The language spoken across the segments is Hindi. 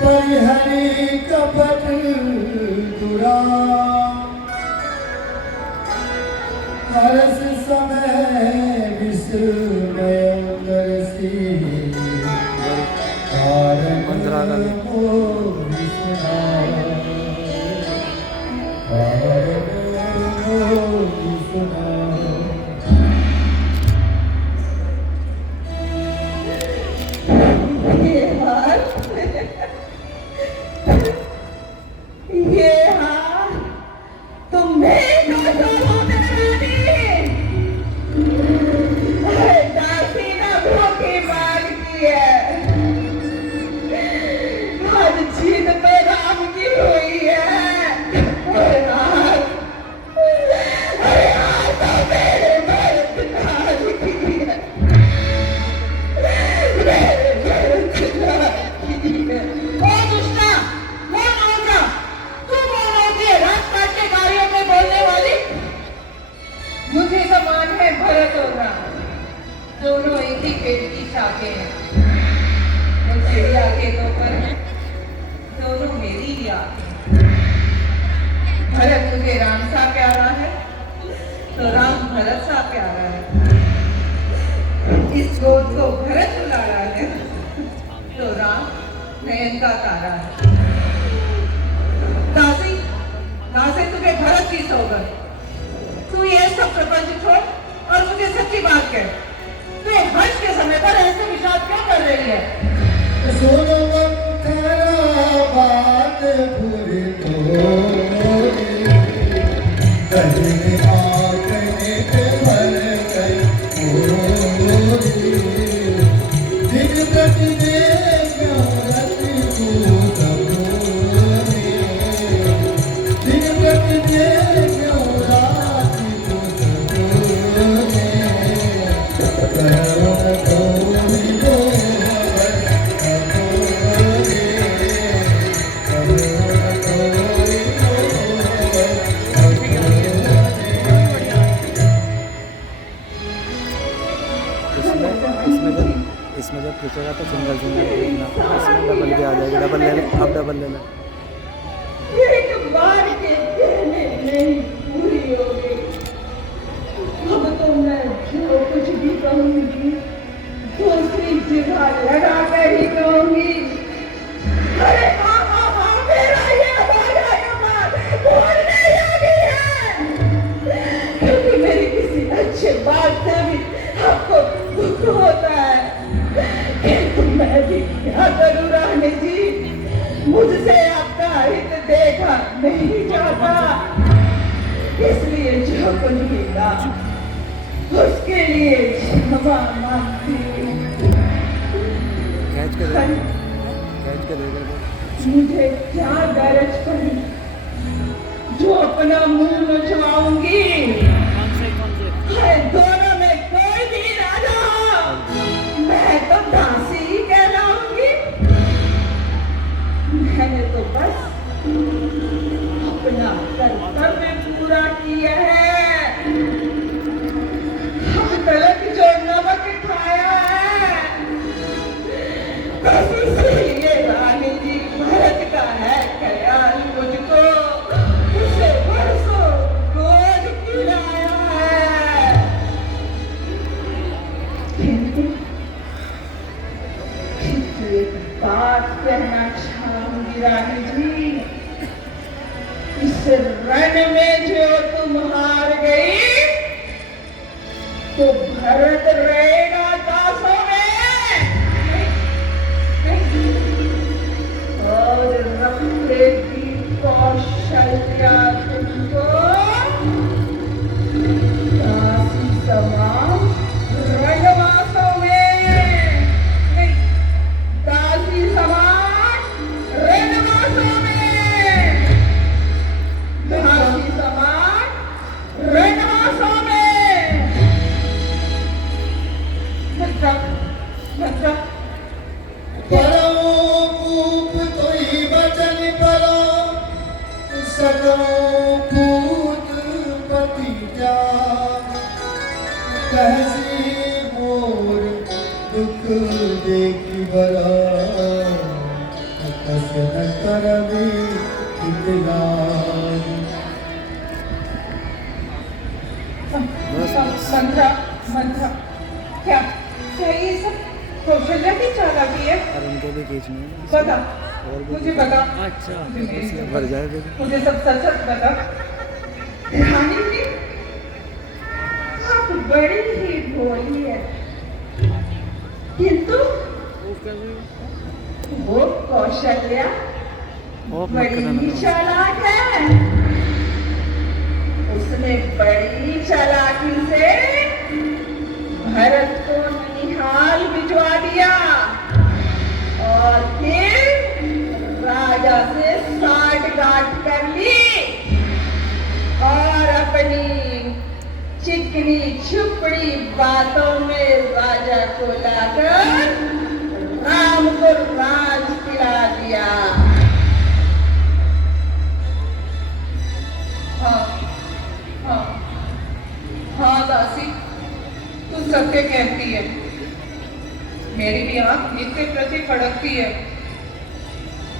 परिहरी कपट दुरा हरस समय विस्मय दर्शी कारण मोहि सुनाओ कारण मोहि सुनाओ। ये हार तुम्हें दासी ने धोखे मार की है। आज जीत तो राम की हुई है। अरे आज तो मेरे मर्द नाज की है। मेरे मर्द नाज की है। ओ दुष्टा, वो नौका, तू कौन होती है राजपाट के कार्यों में बोलने वाली? मुझे समान है भरत और राम, दोनों एक ही पेड़ की शाखें हैं। वो चिड़िया के तो पर हैं, दोनों मेरी ही आंखें। भरत मुझे राम सा प्यारा है, तो राम भरत सा प्यारा है। इस गोद को भरत उलाड़ा है, तो राम नयन का तारा है। दासी, दासी तुझे भरत की सौगंध, तू ये सब प्रपंच छोड़ और मुझे सच्ची बात कह, तू हर्ष के समय पर ऐसे विषाद क्यों कर रही है? सुनो मंथरा बात पूरी तोरी कहीं आंखें भर गई मोरी दिन प्रतिदिन रति को सबोरी दिन प्रतिदिन राति को सबोरी करो गोरी इसमें जब पूछेगा तो सिंगल सिंगल देखना, इसमें डबल भी आ जाएगा। डबल ले ले, अब डबल ले ले। एक बार के कहने नहीं पूरी हो गई। अब तो मैं जो कुछ भी कहूंगी दूसरी जगह लगा कर ही कहूंगी। अरे हाँ हाँ हाँ, मेरा ये वादा कमाल बोलने लगी है, क्योंकि मेरी किसी अच्छे बात से भी आपको दुख होता है। किंतु मैं भी क्या करूं रानी जी, मुझसे आपका हित देखा नहीं जाता, इसलिए जो कुछ भी था उसके लिए क्षमा मांगती हूँ। खींच के दे दे। मुझे क्या गरज पड़ी जो अपना मुंह नुचवाऊंगी? दोनों में कोई भी राजा हो, मैं तो दासी ही कहलाऊंगी। मैंने तो बस अपना कर्तव्य पूरा किया है। अब तलक जो नमक खाया है बस इसीलिए रानी जी भरत का है ख्याल मुझको उसे बरसों गोद खिलाया है। किंतु एक बात कहना चाहूंगी रानी जी, इस रण में जो तुम हार गई तो भरत रहेगा दासों में और रखेगी कौशल्या तुमको दासी समान रजवासों में। नहीं, दासी समान रजवासों में, दासी समान रजवासों में। करो कूप तोई वचन करो सको पूत पति जा कहसी मोर दुख देखी बरा न करवे इतलाज। मंत्रा मंत्रा क्या क्या ये सब कौशल्या की चालाकी है? और उनको भी खींचना है। बता, और भी मुझे बता। अच्छा मुझे मेरी- भर जाए फिर। मुझे सब सच सच बता। रानी जी, आप बड़ी ही भोली है, किंतु वो कौशल्या और मत बड़ी करना ही ना। चालाक है। उसने बड़ी चालाकी से भरत को निहाल भिजवा दिया और फिर राजा से साठगांठ कर ली और अपनी चिकनी छुपड़ी बातों में राजा को लाकर राम को राज दिला दिया। हाँ हाँ हाँ दासी, तू सत्य कहती है। मेरी भी आंख नित्य प्रति फड़कती है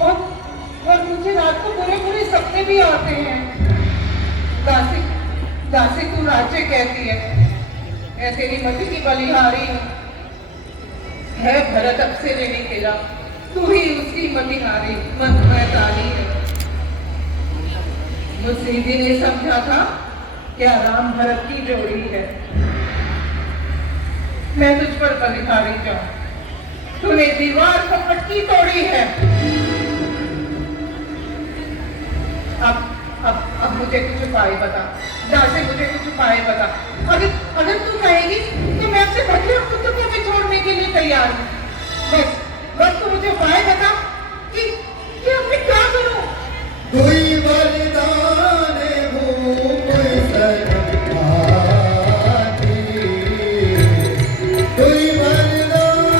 और मुझे रात को बुरे बुरे सपने भी आते हैं। दासी दासी, तू राज्य कहती है, मैं तेरी मति की बलिहारी हूँ। है भरत अब से लेने खेला, तू ही उसकी मतिहारी मतमयताली है। जो सीधी ने समझा था क्या राम भरत की जोड़ी है। मैं तुझ पर बलिहारी जाऊं, तूने दीवार को पटकी तोड़ी है। अब मुझे कुछ उपाय बता, दासी मुझे कुछ उपाय बता। अगर तू कहेगी तो मैं अपने भगले पुत्र को भी छोड़ने के लिए तैयार हूँ। बस तू मुझे उपाय बता कि अब मैं क्या करूँ। कोई वरदान भूप सरपाती, कोई वरदान,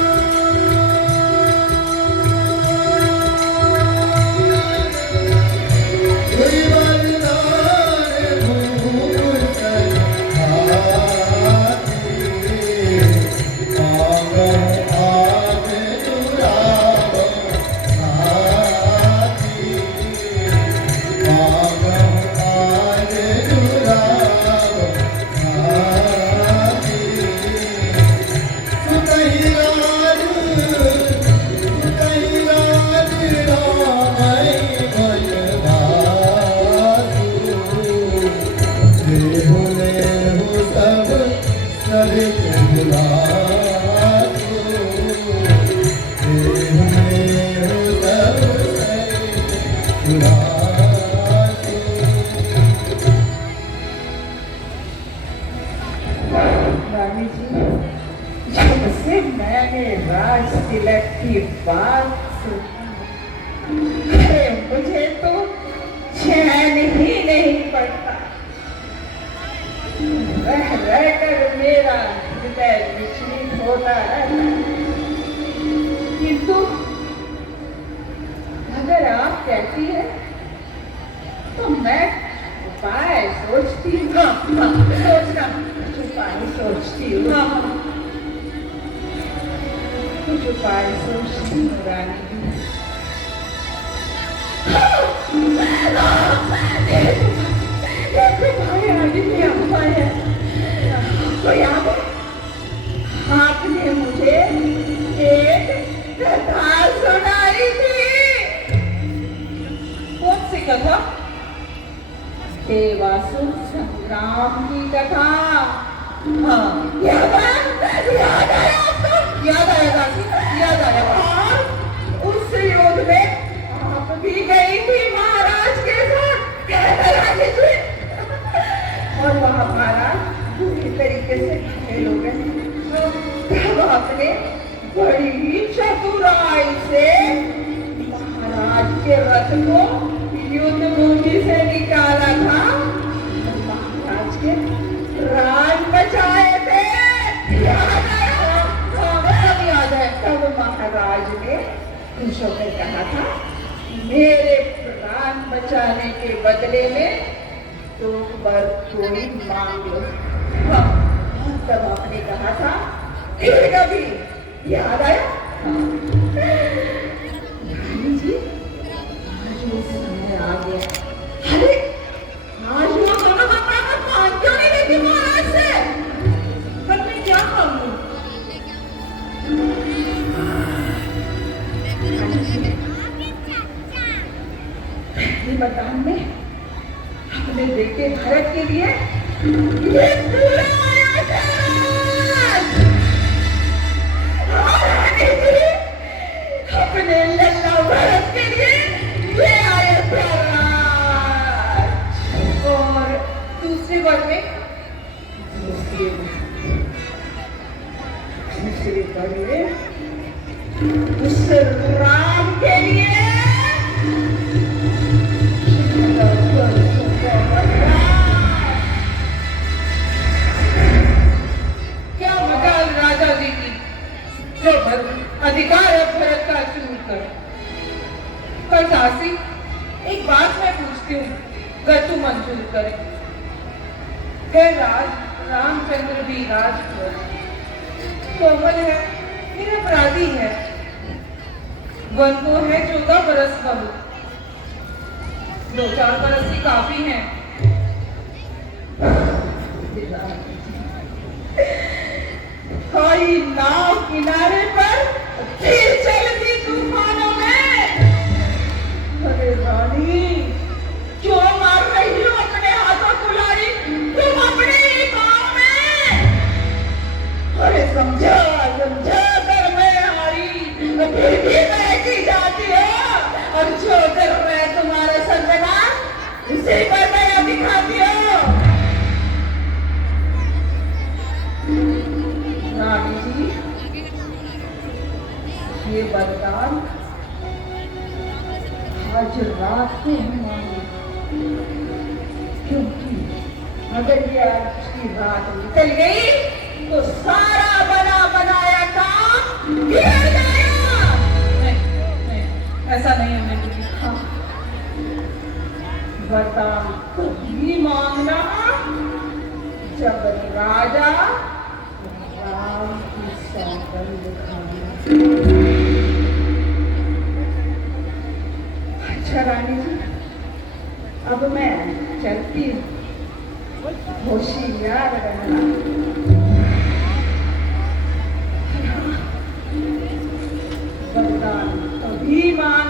कोई वरदान भूप सरपाती, मांगो आप जुरावो साथी, मांगो आप जुरावो साथी। सुतहि राज रामई बनवासु, देहु नेहु सब सरित बुलासु, देहु नेहु सब सरित बुलासु। रानी जी, जब से मैंने राज तिलक की बात सुनी, अरे मुझे तो चैन ही नहीं पड़ता। रह रहकर मेरा हृदय विचलित होता रहता है। किंतु अगर आप कहती है तो मैं उपाय सोचती हूँ। सोचना, कुछ उपाय सोचती हूँ। कुछ उपाय सोचती हूँ रानी जी। भाई आगे की अम्मा है तो याद है, आपने मुझे एक कथा सुनाई थी। कौन सी कथा? देवासुर संग्राम की कथा। हाँ, याद आया आपको? याद आया दासी, याद आया। और उस युद्ध में आप भी गई थी महाराज के साथ। और वहाँ महाराज पूरी तरीके से घायल हो गए। तब आपने बड़ी ही चतुराई से महाराज के रथ को युद्ध भूमि से निकाला था, महाराज के प्राण बचाए थे। याद आया? सब याद है। तब महाराज ने खुश होकर कहा था, मेरे प्राण बचाने के बदले में तो बर कोई मांग लो। हाँ, तब आपने कहा था फिर कभी याद आया? हाँ। रानी जी, पहले वरदान में अपने बेटे भरत के लिए ये पूरा आया था। और रानी जी अपने लल्ला भरत के लिए ये आया था राज। और दूसरे वर में दूसरे वर में उस राम के लिए क्या मजाल राजा जी की जो अधिकार है भरत का चूर कर। पर दासी एक बात मैं पूछती हूँ, अगर तू मंजूर करे। है राज रामचंद्र भी राजपुर कोमल है, निरपराधी है, वन को है 14 बरस बहु, 2-4 बरस ही काफी हैं। कोई नाव किनारे पर फिर चलती तूफानों में। अरे रानी क्यों मार रही हो अपने हाथों कुल्हाड़ी, तुम अपने ही गांव में। अरे समझा समझा कर मैं हारी, फिर भी बहकी जाती हो, और जो कर रहे तुम्हारे सर्वनाश उसी पर मैं दिखाती हूँ। रानी जी ये वरदान आज रात को हम मांगे, क्योंकि अगर ये आज की रात निकल गई तो सारा बना बनाया काम बिगड़ जाएगा। नहीं, ऐसा नहीं है मेरी जी। हाँ, वरदान तभी मांगना जब राजा राम की सौगंध खाना। अच्छा रानी जी अब मैं चलती हूँ, होशियार रहना। वरदान तभी मांग